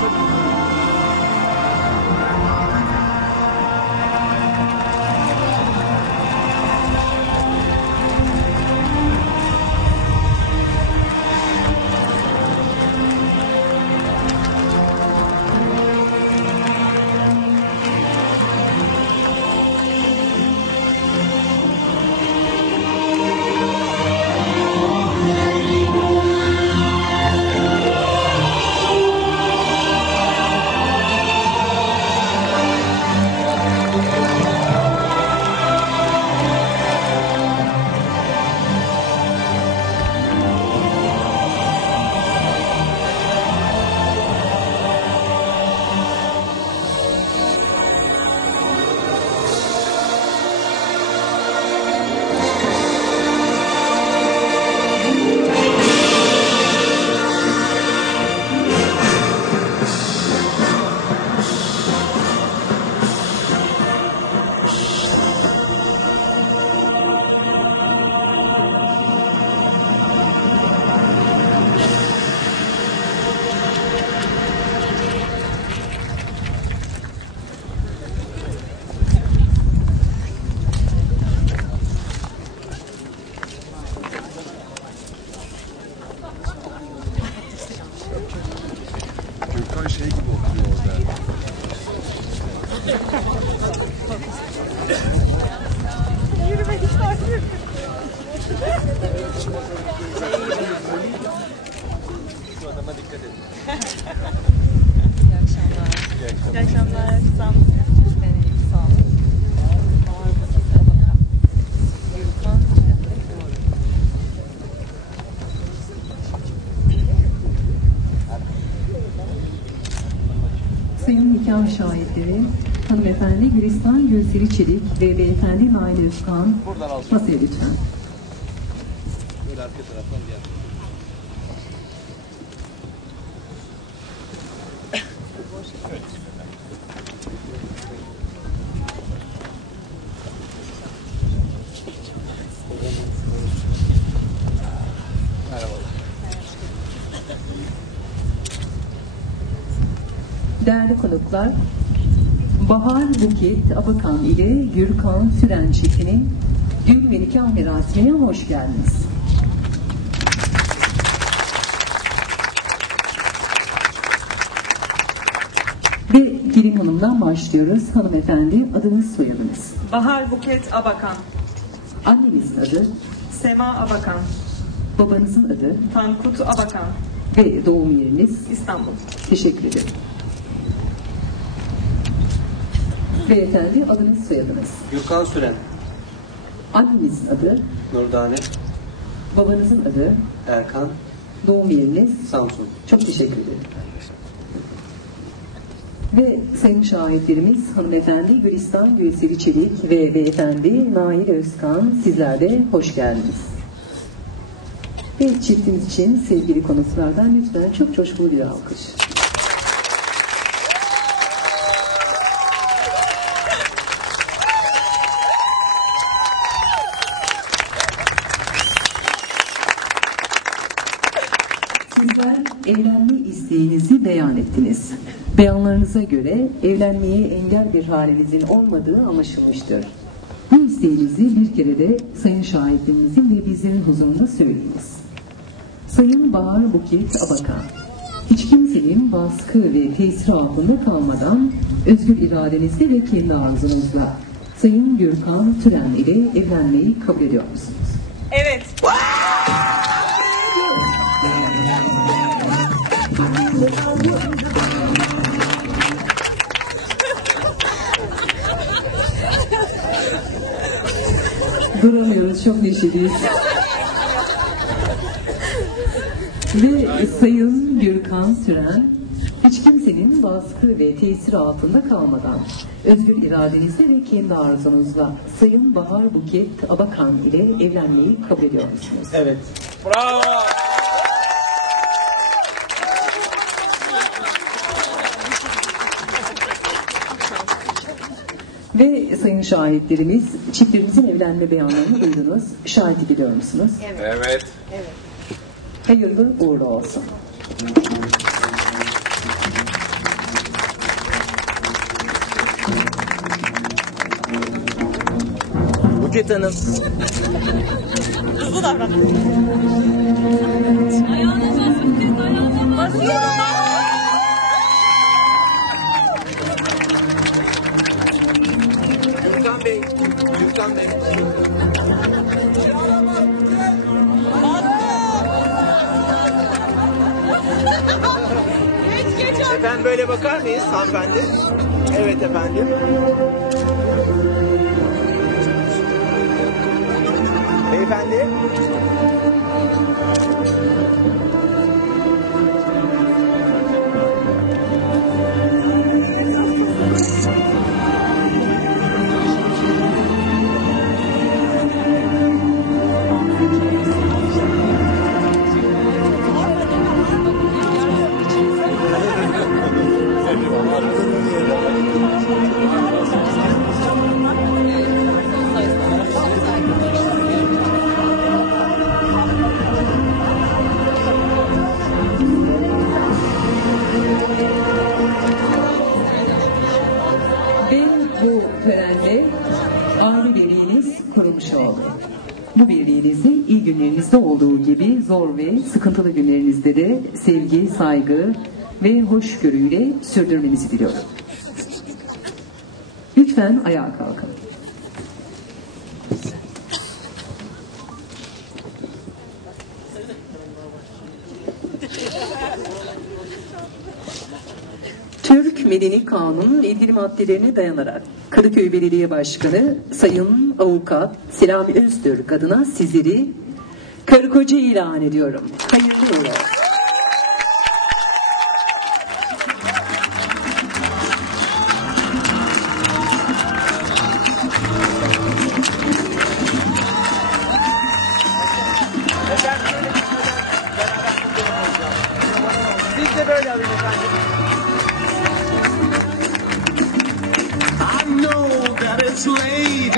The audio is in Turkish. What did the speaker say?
But Yürümek hiç takip Şu adama dikkat edin. İyi akşamlar. İyi akşamlar. İyi akşamlar. nikah şahitleri, hanımefendi Gülistan Gülseri Çelik ve beyefendi Nail Özkan masaya lütfen. Böyle arka taraftan. Merhabalar. Değerli konuklar, Bahar Buket Abakan ile Gürkan Süren çiftinin düğün ve nikah merasimine hoş geldiniz. Ve gelin hanımdan başlıyoruz. Hanımefendi adınız soyadınız. Bahar Buket Abakan, Annenizin adı, Sema Abakan, babanızın adı Tankut Abakan, ve doğum yeriniz. İstanbul. Teşekkür ederim. Beyefendi adınız soyadınız. Gürkan Süren, Annenizin adı, Nurdane, babanızın adı, Erkan, doğum yeriniz. Samsun. Çok teşekkür ederim. Ve sayın şahitlerimiz hanımefendi Gülistan Gülseri Çelik ve beyefendi Nail Özkan sizler de hoş geldiniz. Ve çiftimiz için sevgili konuklardan lütfen çok coşkulu bir alkış. Sizler evlenme isteğinizi beyan ettiniz. Beyanlarınıza göre evlenmeye engel bir halinizin olmadığı anlaşılmıştır. Bu isteğinizi bir kere de sayın şahitlerimizin ve bizlerin huzurunda söyleyiniz. Sayın Bahar Buket Abakan, hiç kimsenin baskı ve tesiri altında kalmadan özgür iradenizle ve kendi arzunuzla Sayın Gürkan Türen ile evlenmeyi kabul ediyor musunuz? Evet. Duramıyoruz, çok neşeliyiz. Ve Sayın Gürkan Süren, hiç kimsenin baskı ve tesir altında kalmadan, özgür iradenizle ve kendi arzunuzla Sayın Bahar Buket Abakan ile evlenmeyi kabul ediyor musunuz? Evet. Ve sayın şahitlerimiz, çiftlerimizin evlenme beyanlarını duydunuz. Şahit ediyor musunuz? Evet. Hayırlı uğurlu olsun. Buket Hanım. Hızlı davran. Efendim böyle bakar mıyız hanımefendi? Evet efendim. Beyefendi. Bu birliğinizi iyi günlerinizde olduğu gibi zor ve sıkıntılı günlerinizde de sevgi, saygı ve hoşgörüyle sürdürmenizi diliyorum. Lütfen ayağa kalkın. Medeni Kanun ilgili maddelerine dayanarak Kadıköy Belediye Başkanı Sayın Avukat Selami Öztürk adına sizleri karı koca ilan ediyorum. Hayırlı olsun. It's late